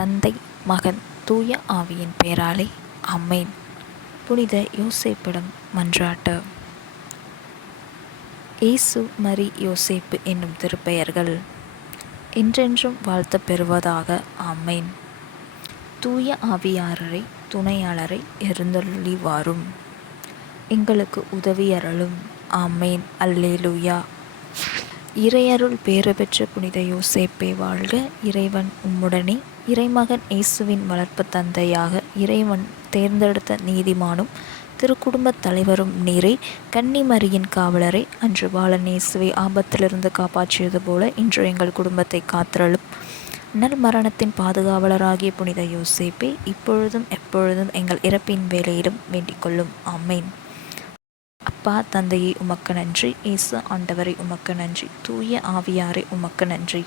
தந்தை, மகன், தூய ஆவியின் பெயராலே ஆமென். புனித யோசேப்பிடம் மன்றாட்டு. இயேசு, மரி, யோசேப்பு என்னும் திருப்பெயர்கள் என்றென்றும் வாழ்த்தப் பெறுவதாக. ஆமென். தூய ஆவியாரரை, துணையாளரை எழுந்தருளி வாரும், எங்களுக்கு உதவியருளும். ஆமென். அல்லேலூயா. இறையருள் பேறு பெற்ற புனித யோசேப்பே வாழ்க. இறைவன் உம்முடனே. இறைமகன் இயேசுவின் வளர்ப்பு தந்தையாக இறைவன் தேர்ந்தெடுத்த நீதிமானும் திருக்குடும்பத் தலைவரும் நீரே. கன்னி மரியின் காவலரை, அன்று பாலன் இயேசுவை ஆபத்திலிருந்து காப்பாற்றியது போல இன்று எங்கள் குடும்பத்தை காத்திரளும். நல் மரணத்தின் பாதுகாவலராகிய புனித யோசேப்பே, இப்பொழுதும் எப்பொழுதும் எங்கள் இறப்பின் வேளையிலும் வேண்டிக் கொள்ளும். ஆமென். அப்பா தந்தையே உமக்கு நன்றி. இயேசு ஆண்டவரை உமக்கு நன்றி. தூய ஆவியாரை உமக்கு நன்றி.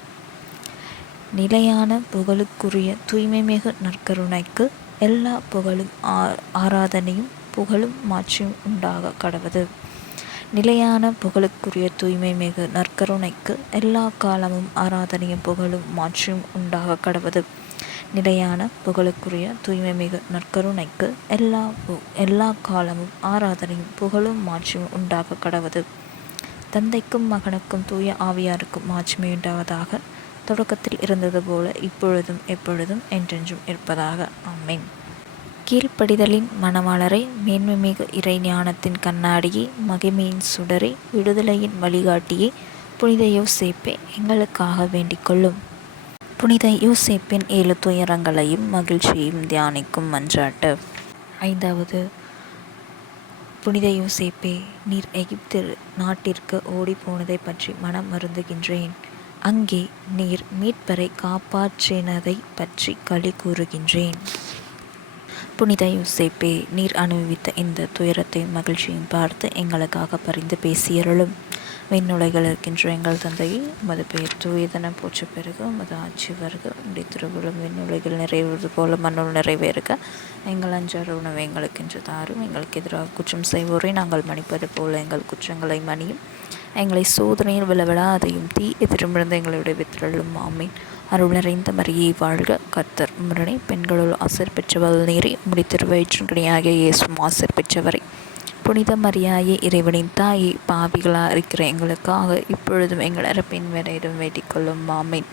நிலையான புகழுக்குரிய தூய்மைமிகு நற்கருணைக்கு எல்லா புகழும் ஆராதனையும் புகழும் மாட்சியும் உண்டாக கடவது. நிலையான புகழுக்குரிய தூய்மைமிகு நற்கருணைக்கு எல்லா காலமும் ஆராதனையும் புகழும் மாட்சியும் உண்டாக கடவது. நிலையான புகழுக்குரிய தூய்மைமிகு நற்கருணைக்கு எல்லா காலமும் ஆராதனையும் புகழும் மாட்சியும் உண்டாக கடவது. தந்தைக்கும் மகனுக்கும் தூய ஆவியாருக்கும் மாட்சிமையுண்டாவதாக. தொடக்கத்தில் இருந்தது போல இப்பொழுதும் எப்பொழுதும் என்றென்றும் இருப்பதாக. ஆமென். கீழ்ப்படிதலின் மணவாளரை, மேன்மைமிகு இறை ஞானத்தின் கண்ணாடியே, மகிமையின் சுடரே, விடுதலையின் வழிகாட்டியே, புனித யோசேப்பே எங்களுக்காக வேண்டிக் கொள்ளும். புனித யோசேப்பின் 7 துயரங்களையும் மகிழ்ச்சியையும் தியானிக்கும் மன்றாட்டு. 5. புனித யோசேப்பே, நீர் எகிப்து நாட்டிற்கு ஓடிப்போனதை பற்றி மனம் வருந்துகின்றேன். அங்கே நீர் மீட்பரை காப்பாற்றினதை பற்றி களி கூறுகின்றேன். புனித யோசேப்பே, நீர் அனுபவித்த இந்த துயரத்தையும் மகிழ்ச்சியையும் பார்த்து எங்களுக்காக பரிந்து பேசியருளும். விண்ணுலகில் இருக்கின்ற எங்கள் தந்தையே, உமது பெயர் தூயதென போற்ற பெறுக. உமது ஆட்சி வருக. உம்முடைய திருவுளம் விண்ணுலகில் நிறைவேறுவது போல மண்ணுள் நிறைவேறுக. எங்கள் அன்றாட உணவை எங்களுக்கு இன்று தாரும். எங்களுக்கு எதிராக குற்றம் செய்வோரை நாங்கள் மன்னிப்பது போல எங்கள் குற்றங்களை மன்னியும். எங்களை சோதனையில் விழவிடாதையும் தீ எதிரிமிருந்து எங்களை விடுவித்தருளும். ஆமென். அருள் நிறைந்த மரியே வாழ்க. கர்த்தர் உம்முடனே. பெண்களுள் ஆசீர் பெற்றவள் நீரே. உம்முடைய திருவயிற்றின் கனியாகிய இயேசுவும் ஆசீர் பெற்றவரே. புனித மரியாயே, இறைவனின் தாயே, பாவிகளாக இருக்கிற எங்களுக்காக இப்பொழுதும் எங்கள் இறப்பின் வேளையிலும் வேண்டிக் கொள்ளும். ஆமென்.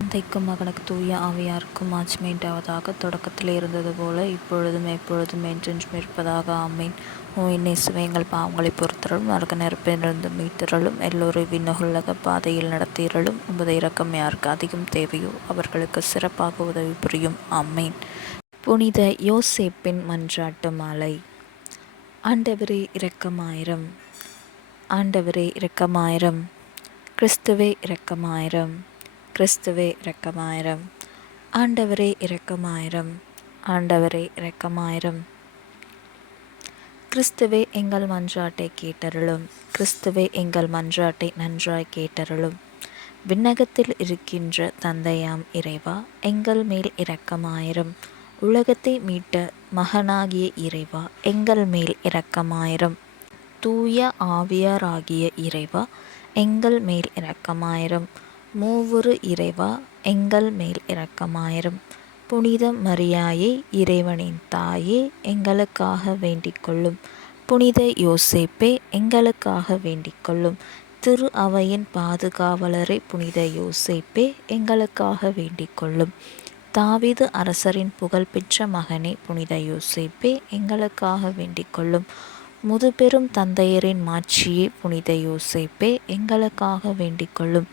தந்தைக்கும் மகனுக்கு தூய ஆவியாருக்கும் மாட்சிமையுண்டாவதாக. தொடக்கத்தில் இருந்தது போல இப்பொழுதும் எப்பொழுதும் என்றென்றும் இருப்பதாக. ஆமென். ஓ இயேசுவே, எங்கள் பாவங்களை பொறுத்தருளும். நரக நெருப்பிலிருந்து மீட்டருளும். எல்லோரும் விண்ணுலக பாதையில் நடத்தியருளும். உமது இரக்கம் யாருக்கு அதிகம் தேவையோ அவர்களுக்கு சிறப்பாக உதவி புரியும். ஆமென். புனித யோசேப்பின் மன்றாட்டு மாலை. ஆண்டவரே இரக்கமாயிரம். ஆண்டவரே இரக்கமாயிரம். கிறிஸ்துவே இரக்கமாயிரம். கிறிஸ்துவே இரக்கமாயிரம். ஆண்டவரே இரக்கமாயிரம். ஆண்டவரே இரக்கமாயிரம். கிறிஸ்துவே எங்கள் மன்றாட்டை கேட்டருளும். கிறிஸ்துவே எங்கள் மன்றாட்டை நன்றாய் கேட்டருளும். விண்ணகத்தில் இருக்கின்ற தந்தையாம் இறைவா, எங்கள் மேல் இரக்கமாயிரம். உலகத்தை மீட்ட மகனாகிய இறைவா, எங்கள் மேல் இரக்கமாயிரம். தூய ஆவியாராகிய இறைவா, எங்கள் மேல் இரக்கமாயிரம். மூவுரு இறைவா, எங்கள் மேல் இரக்கமாயிரம். புனித மரியாயே, இறைவனின் தாயே, எங்களுக்காக வேண்டிக் கொள்ளும். புனித யோசேப்பே, எங்களுக்காக வேண்டிக் கொள்ளும். திரு அவையின் பாதுகாவலரை புனித யோசேப்பே, எங்களுக்காக வேண்டிக் கொள்ளும். தாவீது அரசரின் புகழ்பெற்ற மகனே புனித யோசேப்பே, எங்களுக்காக வேண்டிக் கொள்ளும். முதுபெரும் தந்தையரின் மாட்சியே புனித யோசேப்பே, எங்களுக்காக வேண்டிக் கொள்ளும்.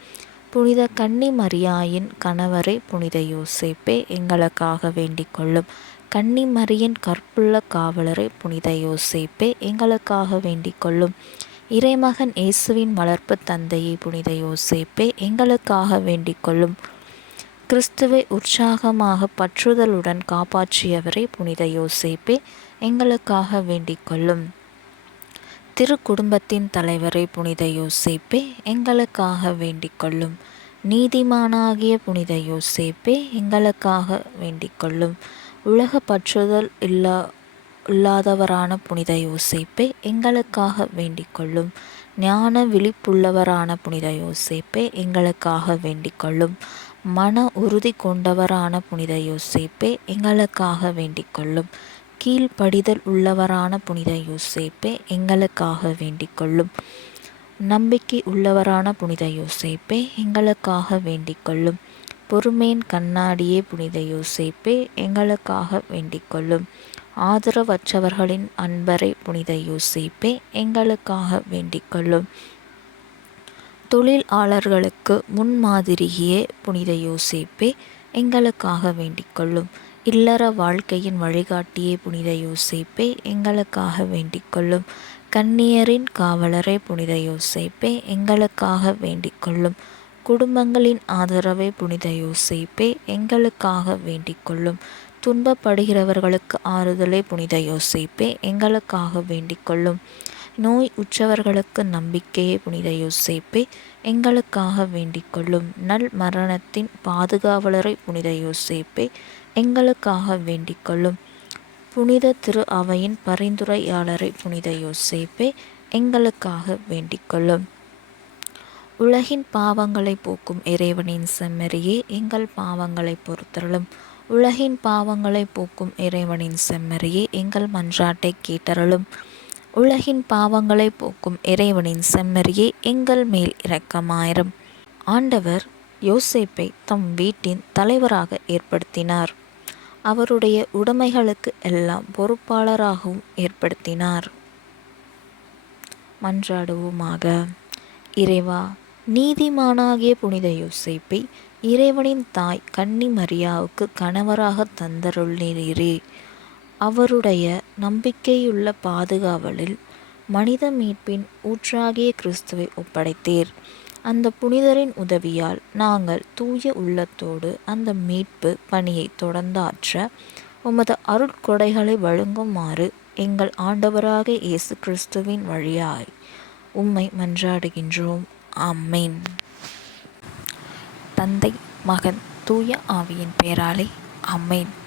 புனித கன்னி மரியாயின் கணவரே புனித யோசேப்பே, எங்களுக்காக வேண்டிக் கொள்ளும். கன்னி மரியின் கற்புள்ள காவலரே புனித யோசேப்பே, எங்களுக்காக வேண்டிக் கொள்ளும். இறைமகன் இயேசுவின் வளர்ப்பு தந்தையே புனித யோசேப்பே, எங்களுக்காக வேண்டிக் கொள்ளும். கிறிஸ்துவை உற்சாகமாக பற்றுதலுடன் காப்பாற்றியவரே புனித யோசேப்பே, எங்களுக்காக வேண்டிக் கொள்ளும். திரு குடும்பத்தின் தலைவரே புனித யோசேப்பே, எங்களுக்காக வேண்டிக் கொள்ளும். நீதிமானாகிய புனித யோசேப்பே, எங்களுக்காக வேண்டிக் கொள்ளும். உலக பற்றுதல் இல்லாதவரான புனித யோசேப்பே, எங்களுக்காக வேண்டிக் கொள்ளும். ஞான விழிப்புள்ளவரான புனித யோசேப்பே, எங்களுக்காக வேண்டிக் கொள்ளும். மன உறுதி கொண்டவரான புனித யோசேப்பே எங்களுக்காக வேண்டிக் கொள்ளும். கீழ்ப்படிதல் உள்ளவரான புனித யோசேப்பே எங்களுக்காக வேண்டிக் கொள்ளும். நம்பிக்கை உள்ளவரான புனித யோசேப்பே எங்களுக்காக வேண்டிக் கொள்ளும். பொறுமையின் கண்ணாடியே புனித யோசேப்பே எங்களுக்காக வேண்டிக் கொள்ளும். ஆதரவற்றவர்களின் அன்பரை புனித யோசேப்பே எங்களுக்காக வேண்டிக் கொள்ளும். தொழிலாளர்களுக்கு முன்மாதிரியே புனித யோசேப்பே எங்களுக்காக வேண்டிக் கொள்ளும். இல்லற வாழ்க்கையின் வழிகாட்டியே புனித யோசேப்பே எங்களுக்காக வேண்டிக் கொள்ளும். கன்னியரின் காவலரே புனித யோசேப்பே எங்களுக்காக வேண்டிக் கொள்ளும். குடும்பங்களின் ஆதரவே புனித யோசேப்பே எங்களுக்காக வேண்டிக் கொள்ளும். துன்பப்படுகிறவர்களுக்கு ஆறுதலே புனித யோசேப்பே எங்களுக்காக வேண்டிக் கொள்ளும். நோய் உற்றவர்களுக்கு நம்பிக்கையே புனித யோசேப்பே எங்களுக்காக வேண்டிக் கொள்ளும். நல் மரணத்தின் பாதுகாவலரை புனித யோசேப்பே எங்களுக்காக வேண்டிக் கொள்ளும். புனித திரு அவையின் பரிந்துரையாளரை புனித யோசேப்பே எங்களுக்காக வேண்டிக் கொள்ளும். உலகின் பாவங்களை போக்கும் இறைவனின் செம்மறியே எங்கள் பாவங்களை பொறுத்தருளும். உலகின் பாவங்களை போக்கும் இறைவனின் செம்மறியே எங்கள் மன்றாட்டை கேட்டருளும். உலகின் பாவங்களை போக்கும் இறைவனின் செம்மறியே எங்கள் மேல் இரக்கமாயிரும். ஆண்டவர் யோசேப்பை தம் வீட்டின் தலைவராக ஏற்படுத்தினார். அவருடைய உடைமைகளுக்கு எல்லாம் பொறுப்பாளராகவும் ஏற்படுத்தினார். மன்றாடுவோமாக. இறைவா, நீதிமானாகிய புனித யோசேப்பை இறைவனின் தாய் கன்னி மரியாவுக்கு கணவராக தந்தருளினீரே. அவருடைய நம்பிக்கையுள்ள பாதுகாவலில் மனித மீட்பின் ஊற்றாகிய கிறிஸ்துவை ஒப்படைத்தீர். அந்த புனிதரின் உதவியால் நாங்கள் தூய உள்ளத்தோடு அந்த மீட்பு பணியை தொடர்ந்தாற்ற உமது அருட்கொடைகளை வழங்குமாறு எங்கள் ஆண்டவராக இயேசு கிறிஸ்துவின் வழியாய் உம்மை மன்றாடுகின்றோம். ஆமென். தந்தை, மகன், தூய ஆவியின் பெயராலே ஆமென்.